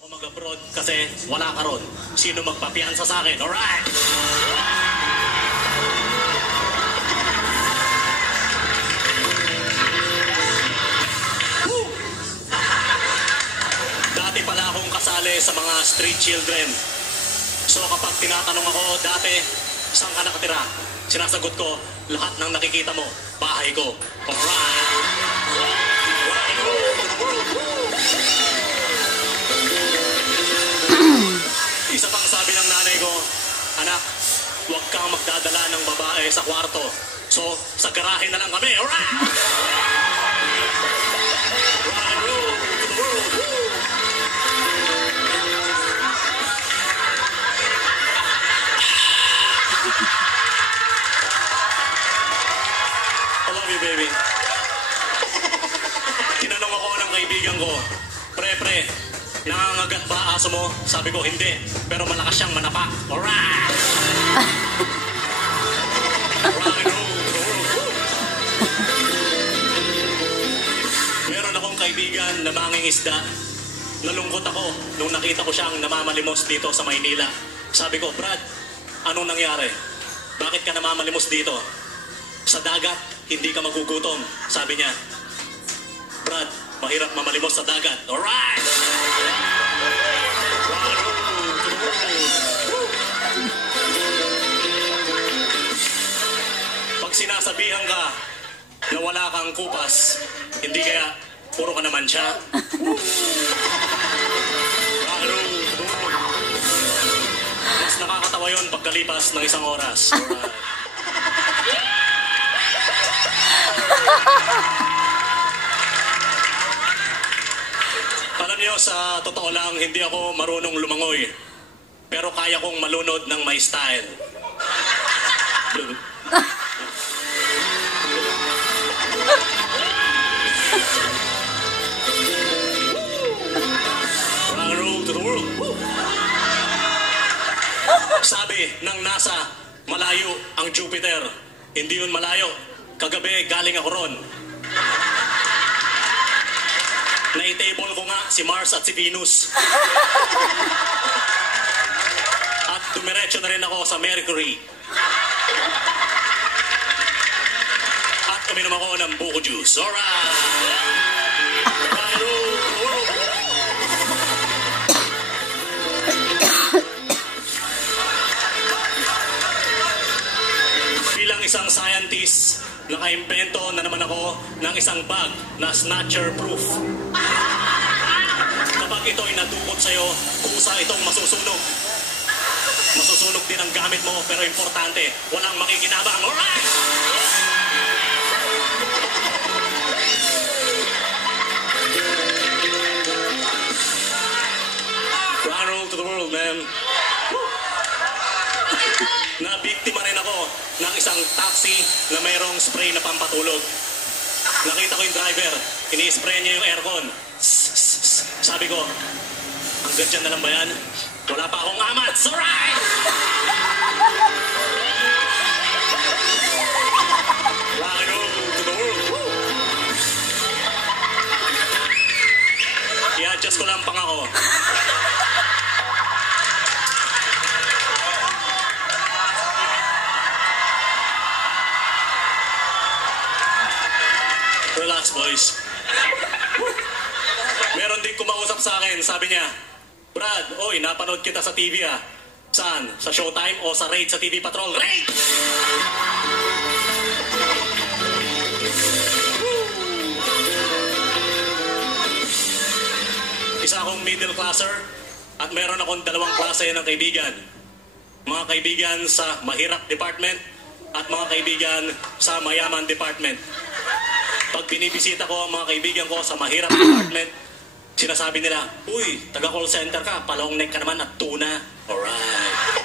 Mag-abroad kasi wala ka ron. Sino magpapiansa sa akin? Alright! Dati pala akong kasali sa mga street children. So kapag tinatanong ako dati, saan ka nakatira? Sinasagot ko, lahat ng nakikita mo, bahay ko. Alright! Isa pang sabi ng nanay ko, anak, huwag kang magdadala ng babae sa kwarto. So, sa garahe na lang kami. Alright! I love you, baby. Tinanong ako ng kaibigan ko, pre, nangangagat ba aso mo? Sabi ko, hindi. Pero malakas siyang manapa. Alright! Meron akong kaibigan na mangingisda. Nalungkot ako nung nakita ko siyang namamalimos dito sa Maynila. Sabi ko, Brad, anong nangyari? Bakit ka namamalimos dito? Sa dagat, hindi ka magugutom. Sabi niya, Brad, mahirap mamalimos sa dagat. Alright! Pag sinasabihan ka na wala kang kupas, hindi kaya puro ka naman siya. Mas nakakatawa yun pagkalipas ng isang oras. Alright. Alam niyo, sa totoo lang, hindi ako marunong lumangoy. Pero kaya kong malunod ng may style. Rock and roll to the world. Sabi ng NASA, malayo ang Jupiter. Hindi yun malayo. Kagabi, galing ako ron. Na-table ko nga si Mars at si Venus. At dumiretso na rin ako sa Mercury. At uminom ako ng buko juice. Alright! Bilang isang scientist, nakaimbento na naman ako ng isang bag na snatcher-proof. Kapag ito'y nadukot sa'yo, kusa itong masusunog. Masusunog din ang gamit mo, pero importante, walang makikinabang. Alright! Rock and roll to the world, man. Nabiktima rin ako ng isang taxi na mayroong spray na pampatulog. Nakita ko yung driver, ini-spray niya yung aircon. Sabi ko, hanggang dyan na lang ba yan? Wala pa akong amats! Alright! Rock and roll to the world. I-adjust ko lang pang ako. Relax, boys. Meron din kumausap sa akin, sabi niya, Brad, oy, napanood kita sa TV ah. Saan? Sa Showtime o sa Raid sa TV Patrol? Raid! Isa akong middle classer at meron akong dalawang klase ng kaibigan. Mga kaibigan sa mahirap department at mga kaibigan sa mayaman department. Pag binibisita ko ang mga kaibigan ko sa mahirap department, sinasabi nila, uy, taga-call center ka, palong neck ka naman at tuna. Alright.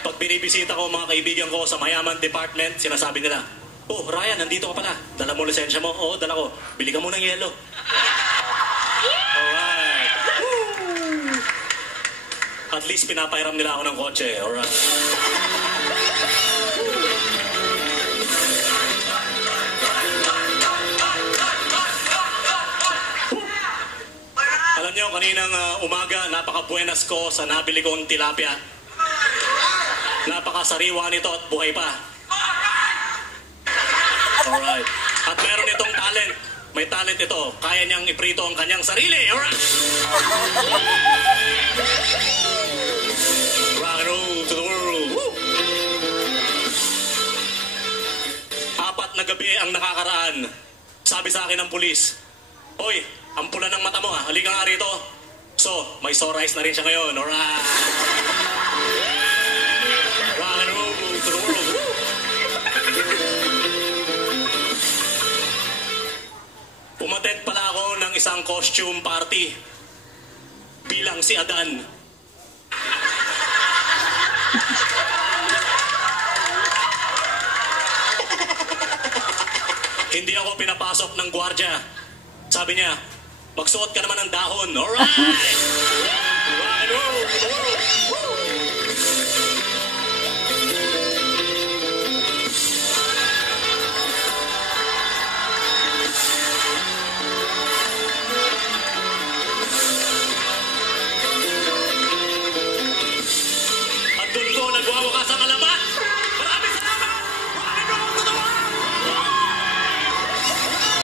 Pag binibisita ko ang mga kaibigan ko sa mayaman department, sinasabi nila, oh, Ryan, nandito ka pala. Dala mo lisensya mo? Oo, dala ko. Bili ka mo ng yelo. Alright. Woo! At least pinapairam nila ako ng kotse. Alright. kaninang umaga, napaka-buenas ko sa nabili kong tilapia. Napakasariwa nito at buhay pa. Alright. At meron itong talent. May talent ito. Kaya niyang iprito ang kanyang sarili. Alright. Rock and roll to the world. Woo! 4 na gabi ang nakakaraan. Sabi sa akin ng pulis, "Hoy, ang pula ng mata mo ha. Halika nga rito." So, may sore eyes na rin siya ngayon. Alright. Rock and roll to the world. Woo! Umattend pala ako ng isang costume party bilang si Adan. Hindi ako pinapasok ng gwardya. Sabi niya, magsuot ka naman ng dahon. Alright! Rock and roll! Woo!